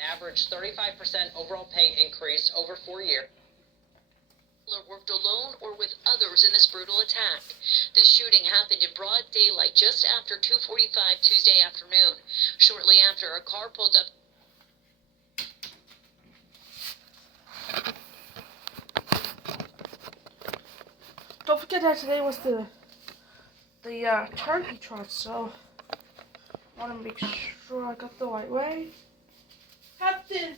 Average 35% overall pay increase over 4 years. Worked alone or with others in this brutal attack. The shooting happened in broad daylight just after 2:45 Tuesday afternoon. Shortly after, a car pulled up. Don't forget that today was the turkey trot, so I want to make sure I got the right way. Captain!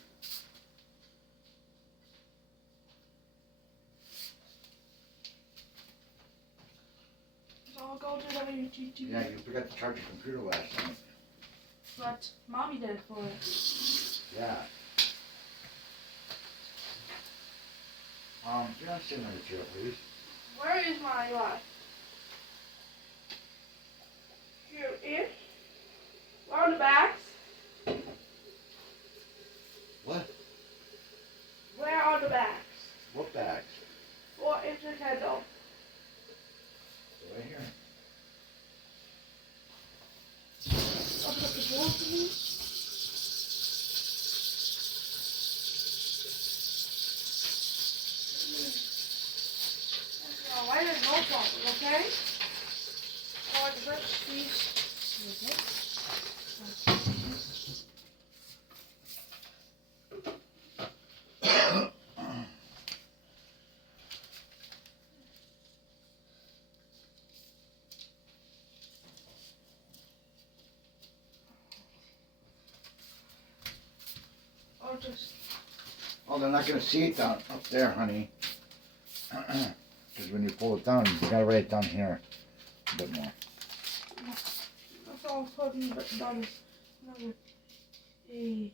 So I'll go do that when you do. Yeah, you forgot to charge your computer last night. But Mommy did it for us. Yeah. You're not sitting on the chair, please. Where is my life? Here. Where are the bags? What? Where are the bags? What bags? Or is the candle? Right here. Open up the door for me. Why there's no problem, okay? Or the first piece. Okay. Oh, they're not going to see it down up there, honey. Because when you pull it down, you got to write it down here a bit more. That's all putting but done. Another A. B.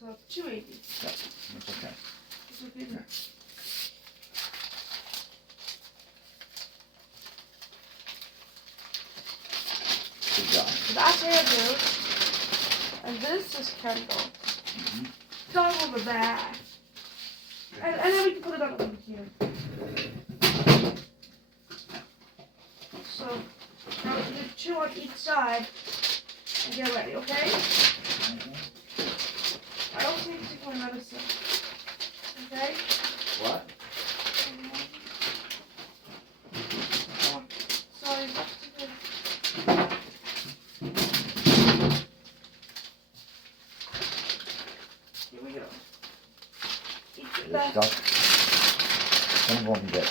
So 280. Yep, that's okay. It's okay there. Good job. So that's hairdo. And this is Kendall. Mm-hmm. Done over there. And then we can put it up over here. So now we can do 2 on each side and get ready, okay? Mm-hmm. I don't think to take my medicine. Okay? What? Oh, sorry. Here we go. Each of that. Stuff. Some of them get.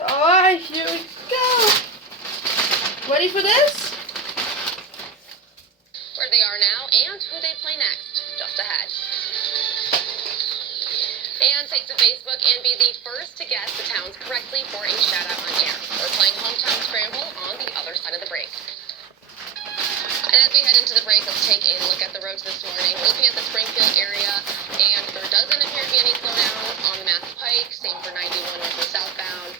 Alright, here we go. Ready for this? Where they are now and who they play next. Just ahead. And take to Facebook and be the first to guess the towns correctly for a shout out on air. We're playing Hometown Scramble on the other side of the break. And as we head into the break, let's take a look at the roads this morning. Looking at the Springfield area, and there doesn't appear to be any slowdown on the Mass Pike. Same for 91 north and southbound.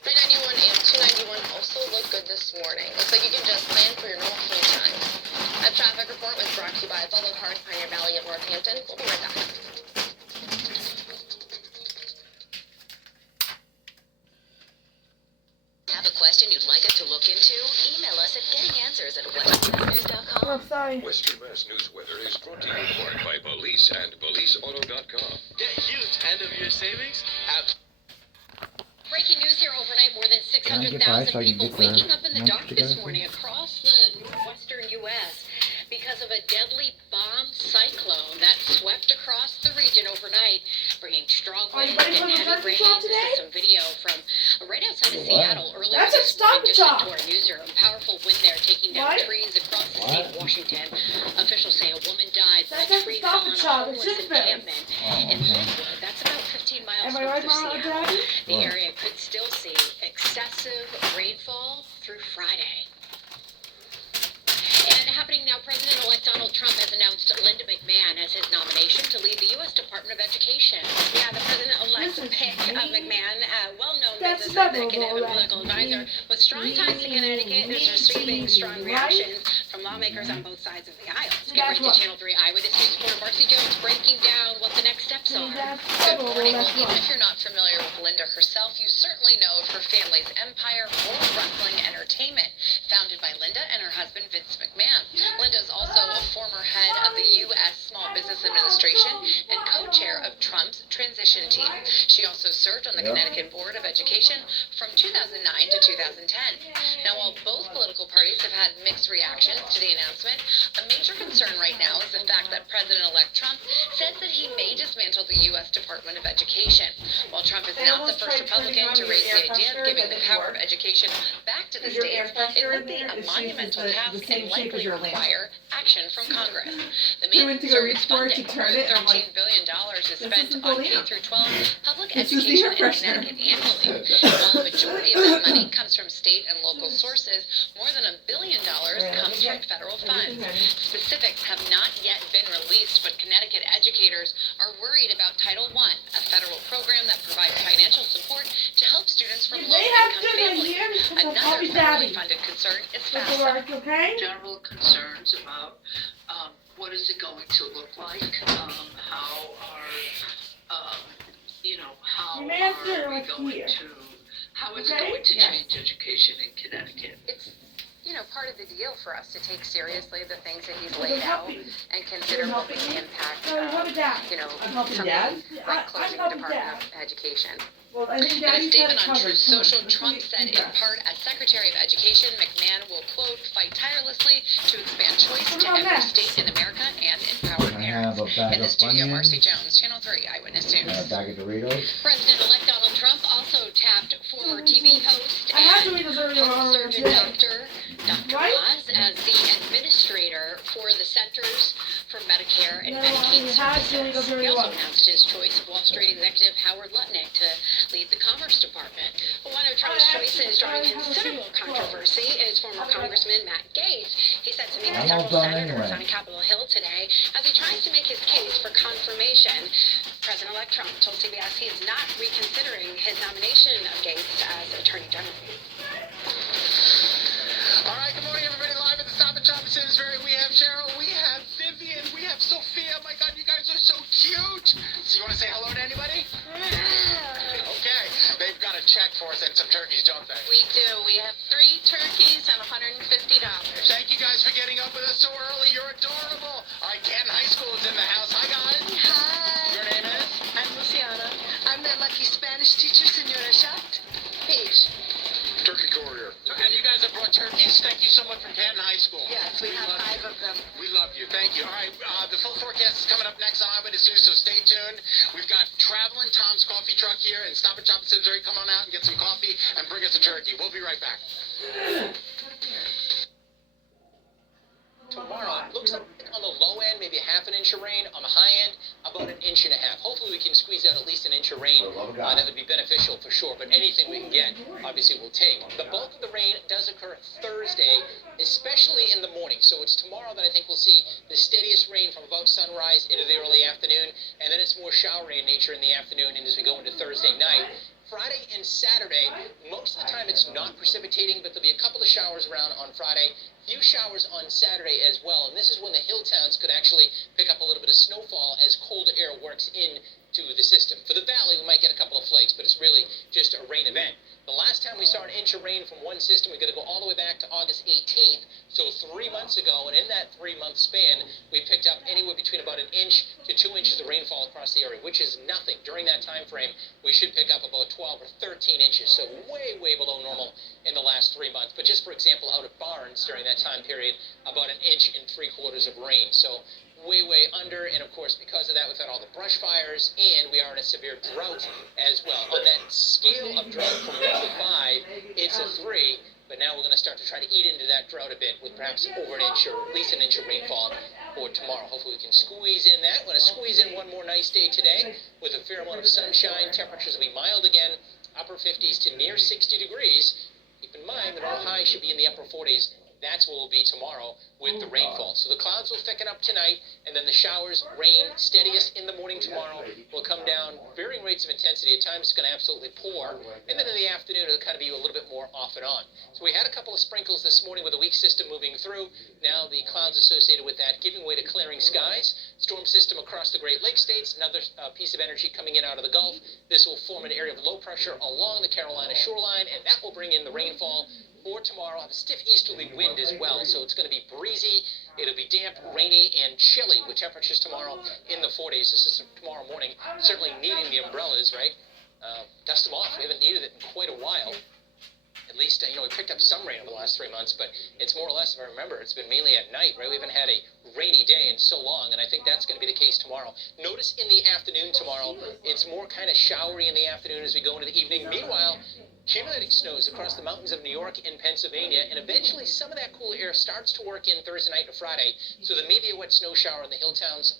391 and 291 also look good this morning. Looks like you can just plan for your normal commute time. A traffic report was brought to you by Follow Cars, Pioneer Valley of Northampton. We'll be right back. Have a question you'd like us to look into? Email us at gettinganswers@westernmassnews.com. Oh, sorry. Western Mass News Weather is brought to you in part by Police and PoliceAuto.com. Get huge end of year savings at Breaking news here overnight, more than Can I get by 600,000 so I can people get the waking up in the lunch dark together, this morning across the northwestern U.S. because of a deadly bomb cyclone that swept across the region overnight, bringing strong Are you winds ready and for the heavy turkey rain. chop This today? is some video from right outside of What? Seattle earlier That's a this stop morning, just chop. into our newsroom. Powerful wind there taking down What? trees across the What? state of Washington. Officials say a woman died when That's a a tree stop fell on a chop. It's homeless just this. encampment in Linwood. That's about 15 miles Am I north right, of Mama and Seattle. Daddy? The Sure. area could still see excessive rainfall through Friday. And happening now, President-elect Donald Trump has announced Linda McMahon as his nomination to lead the U.S. Department of Education. Yeah, the president-elect This is pick of me. McMahon, a well-known That's business memorable, executive and like political advisor me, with strong ties to Connecticut, is receiving strong right? reactions from lawmakers on both sides of the aisle. So Get that's ready to what. Channel 3 Eyewitness News reporter Marcy Jones breaking down what the next steps are. That's Good trouble. morning. That's Well, even what. if you're not familiar with Linda herself, you certainly know of her family's empire, World Wrestling Entertainment, founded by Linda and her husband Vince McMahon. Linda is also a former head of the U.S. Small Business Administration and co-chair of Trump's transition team. She also served on the Connecticut Board of Education from 2009 to 2010. Now, while both political parties have had mixed reactions to the announcement, a major concern right now is the fact that President-elect Trump says that he may dismantle the U.S. Department of Education. While Trump is not the first Republican to raise the idea of giving the power of education back to the states, it would be a monumental task and likely require action from Congress. The main concern is funding. More than $13 billion is spent on K-12 public education in Connecticut annually. While the majority of that money comes from state and local sources, more than $1 billion comes from federal funds. Specifics have not yet been released, but Connecticut educators are worried about Title I, a federal program that provides financial support to help students from They have low-income to families. here because of Another Poppy federally Daddy. funded concern is That's FAFSA. alright, okay? General concerns about what is it going to look like, how are, how You may have to are we like going here. to, how is it Okay? going to Yeah. change education in Connecticut? It's, part of the deal for us to take seriously the things that he's I'm laid out helping. and consider what would impact, No, help it down. I'm helping something Dad. like closing the helping Department Dad. of Education. Well, I think In a Daddy's got statement it on covered. Truth Come on, Social, let's Trump get said, in feedback. part, as Secretary of Education, McMahon will, quote, fight tirelessly to expand choice to What about every that? state in America and empower I parents. have a bag In the of studio, Funyuns Marcy Jones, Channel 3 Eyewitness and a News. bag of Doritos. President-elect Donald Trump also tapped former TV host I have to and read those earlier on surgeon today. Dr. Right? Oz as the administrator for the Centers for Medicare and No, Medicaid I had to read those Services. He earlier also on. announced his choice of Wall Street executive Howard Lutnick to lead the Commerce Department. One of Trump's choices drawing considerable controversy is former Congressman Matt Gaetz. He said to meet with I'm all several done senators anyway. on Capitol Hill today as he tries to make his case for confirmation. President-elect Trump told CBS he is not reconsidering his nomination of Gaetz as Attorney General. All right, good morning, everybody. Live at the Stop and Shop in Simsbury. We have Cheryl, we have Vivian, we have Sophia. My God, you guys are so cute. So you want to say hello to anybody? Okay, they've got a check for us and some turkeys, don't they? We do. We have 3 turkeys and $150. Thank you guys for getting up with us so early. You're adorable. All right, Canton High School is in the house. Hi, guys. Hi, Your name is? I'm Luciana. I'm their lucky Spanish teacher, Senora Schacht. Peach. Turkey Courier. And you guys have brought turkeys. Thank you so much from Canton High School. Yes, we have love 5 you. of them. We love you. Thank you. All right, the full forecast is coming up next on Eyewitness News, so stay tuned. We've got Traveling Tom's coffee truck here, and Stop and Shop in Simsbury. Come on out and get some coffee and bring us a turkey. We'll be right back. Tomorrow, it looks like on the low end, maybe a half an inch of rain. On the high end, about an inch and a half. Hopefully we can squeeze out at least an inch of rain. For the love of God. That would be beneficial for sure, but anything we can get, obviously we'll take. The bulk of the rain does occur Thursday, especially in the morning. So it's tomorrow that I think we'll see the steadiest rain from about sunrise into the early afternoon, and then it's more showery in nature in the afternoon and as we go into Thursday night. Friday and Saturday, most of the time it's not precipitating, but there'll be a couple of showers around on Friday, few showers on Saturday as well, and this is when the hill towns could actually pick up a little bit of snowfall as colder air works into the system. For the valley, we might get a couple of flakes, but it's really just a rain event. The last time we saw an inch of rain from one system, we're going to go all the way back to August 18th, so 3 months ago, and in that 3-month span, we picked up anywhere between about an inch to 2 inches of rainfall across the area, which is nothing. During that time frame, we should pick up about 12 or 13 inches, so way, way below normal in the last 3 months. But just for example, out of Barnes during that time period, about an inch and 3/4 of rain, so way, way under, and of course, because of that, we've had all the brush fires, and we are in a severe drought as well. On that scale of drought from 1 to 5, it's a 3, but now we're going to start to try to eat into that drought a bit with perhaps over an inch or at least an inch of rainfall for tomorrow. Hopefully we can squeeze in that. We're going to squeeze in one more nice day today with a fair amount of sunshine. Temperatures will be mild again, upper 50s to near 60 degrees. Keep in mind that all highs should be in the upper 40s That's what will be tomorrow with the rainfall. So the clouds will thicken up tonight, and then the showers, rain, steadiest in the morning tomorrow, will come down varying rates of intensity. At times it's going to absolutely pour, and then in the afternoon it'll kind of be a little bit more off and on. So we had a couple of sprinkles this morning with a weak system moving through. Now the clouds associated with that giving way to clearing skies. Storm system across the Great Lakes states, another piece of energy coming in out of the Gulf. This will form an area of low pressure along the Carolina shoreline, and that will bring in the rainfall for tomorrow. Have a stiff easterly wind as well, so it's going to be breezy. It'll be damp, rainy, and chilly with temperatures tomorrow in the 40s. This is tomorrow morning. Certainly needing the umbrellas, right? Dust them off. We haven't needed it in quite a while. At least, we picked up some rain over the last 3 months, but it's more or less, if I remember, it's been mainly at night, right? We haven't had a rainy day in so long, and I think that's going to be the case tomorrow. Notice in the afternoon tomorrow, it's more kind of showery in the afternoon as we go into the evening. Meanwhile, accumulating snows across the mountains of New York and Pennsylvania, and eventually some of that cool air starts to work in Thursday night to Friday, so there may be a wet snow shower in the hill towns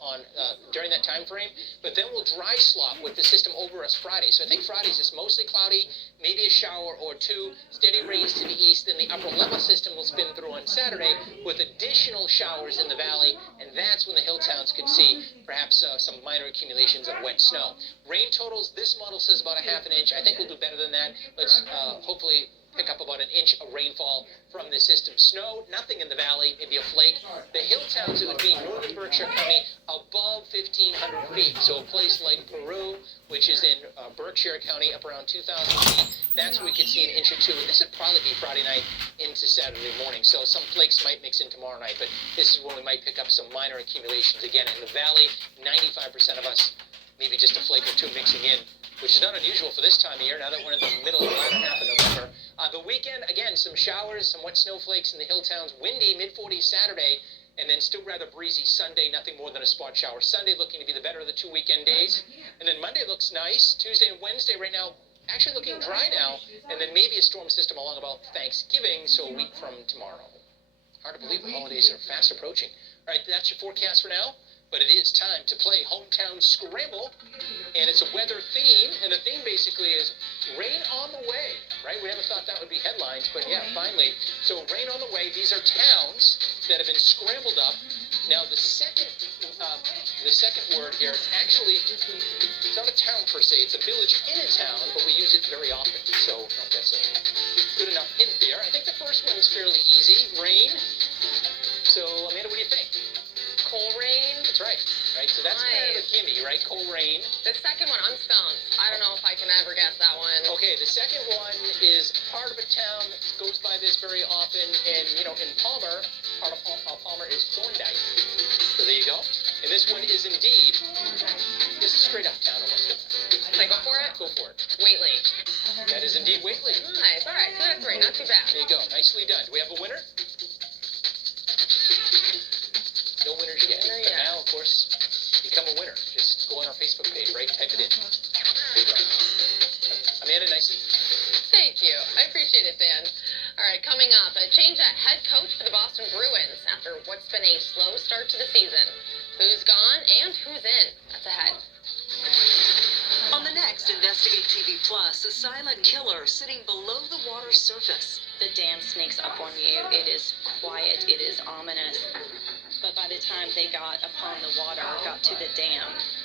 during that time frame, but then we'll dry slop with the system over us Friday. So I think Friday's just mostly cloudy, maybe a shower or two, steady rains to the east, then the upper level system will spin through on Saturday with additional showers in the valley, and that's when the hill towns could see perhaps some minor accumulations of wet snow. Rain totals, this model says about a half an inch. I think we'll do better than that. Let's hopefully pick up about an inch of rainfall from this system. Snow, nothing in the valley, maybe a flake. The hill towns, it would be northern Berkshire County above 1,500 feet. So a place like Peru, which is in Berkshire County, up around 2,000 feet, that's where we could see an inch or two. And this would probably be Friday night into Saturday morning. So some flakes might mix in tomorrow night, but this is when we might pick up some minor accumulations. Again, in the valley, 95% of us, maybe just a flake or two mixing in, which is not unusual for this time of year, now that we're in the middle of the latter half of November. The weekend, again, some showers, some wet snowflakes in the hill towns, windy, mid-40s Saturday, and then still rather breezy Sunday, nothing more than a spot shower. Sunday looking to be the better of the 2 weekend days, and then Monday looks nice. Tuesday and Wednesday right now actually looking dry now, and then maybe a storm system along about Thanksgiving, so a week from tomorrow. Hard to believe the holidays are fast approaching. All right, that's your forecast for now. But it is time to play Hometown Scramble, and it's a weather theme, and the theme basically is rain on the way, right? We never thought that would be headlines, but yeah, finally. So rain on the way. These are towns that have been scrambled up. Now the second word here, it's not a town per se, it's a village in a town, but we use it very often. So that's a good enough hint there. I think the first one's fairly easy, rain. So Amanda, what do you think? Coleraine? That's right. Right, so that's kind of a gimme, right? Coleraine. The second one, I'm stumped. I don't know if I can ever guess that one. Okay, the second one is part of a town that goes by this very often, and, in Palmer, part of Palmer is Thorndike. So there you go. And this one is indeed, this is straight up town almost. Can I go for it? Go for it. Whately. That is indeed Whately. Nice. All right, 2 out of 3. Not too bad. There you go. Nicely done. Do we have a winner? No winners yet. But now, of course, become a winner. Just go on our Facebook page, right? Type it in. There you go. Amanda, nicely. Thank you. I appreciate it, Dan. All right, coming up, a change at head coach for the Boston Bruins after what's been a slow start to the season. Who's gone and who's in? That's ahead. On the next Investigate TV Plus, a silent killer sitting below the water's surface. The dam sneaks up on you. It is quiet. It is ominous. But by the time they got upon the water, got to the dam,